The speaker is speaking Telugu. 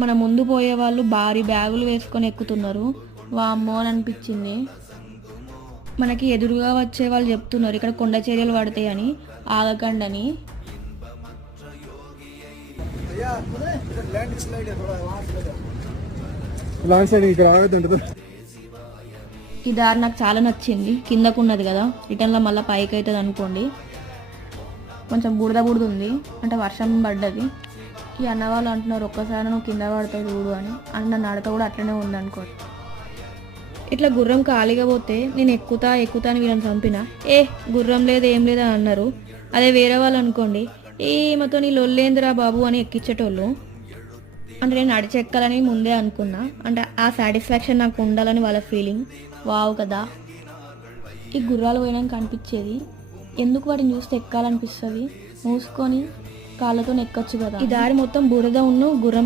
మన ముందు పోయే వాళ్ళు భారీ బ్యాగులు వేసుకొని ఎక్కుతున్నారు. వామ్మో అని అనిపించింది. మనకి ఎదురుగా వచ్చే వాళ్ళు చెప్తున్నారు ఇక్కడ కొండ చర్యలు పడతాయని, ఆగకండని. ఈ దారి నాకు చాలా నచ్చింది. కిందకు ఉన్నది కదా, రిటర్న్లో మళ్ళీ పైకి అవుతుంది అనుకోండి. కొంచెం బుడద ఉంది, అంటే వర్షం పడ్డది. ఈ అన్నవాళ్ళు అంటున్నారు ఒక్కసారి నువ్వు కింద పడతావు చూడు అని. అండ్ నా నడక కూడా అట్లనే ఉంది అనుకో. ఇట్లా గుర్రం ఖాళీగా పోతే నేను ఎక్కుతా అని వీళ్ళని చంపిన, గుర్రం లేదు ఏం లేదు అని అన్నారు. అదే వేరే వాళ్ళు అనుకోండి, మాతో నీ లొల్లేందిరా బాబు అని ఎక్కించేటోళ్ళు. అంటే నేను నడిచెక్కాలని ముందే అనుకున్నా, అంటే ఆ సాటిస్ఫాక్షన్ నాకు ఉండాలని వాళ్ళ ఫీలింగ్. వావ్ కదా. ఈ గుర్రాలు పోయినాక అనిపించేది, ఎందుకు వాటిని చూస్తే ఎక్కాలనిపిస్తుంది, మూసుకొని కాళ్ళతో ఎక్కొచ్చు కదా. ఈ దారి మొత్తం బురద గుర్రం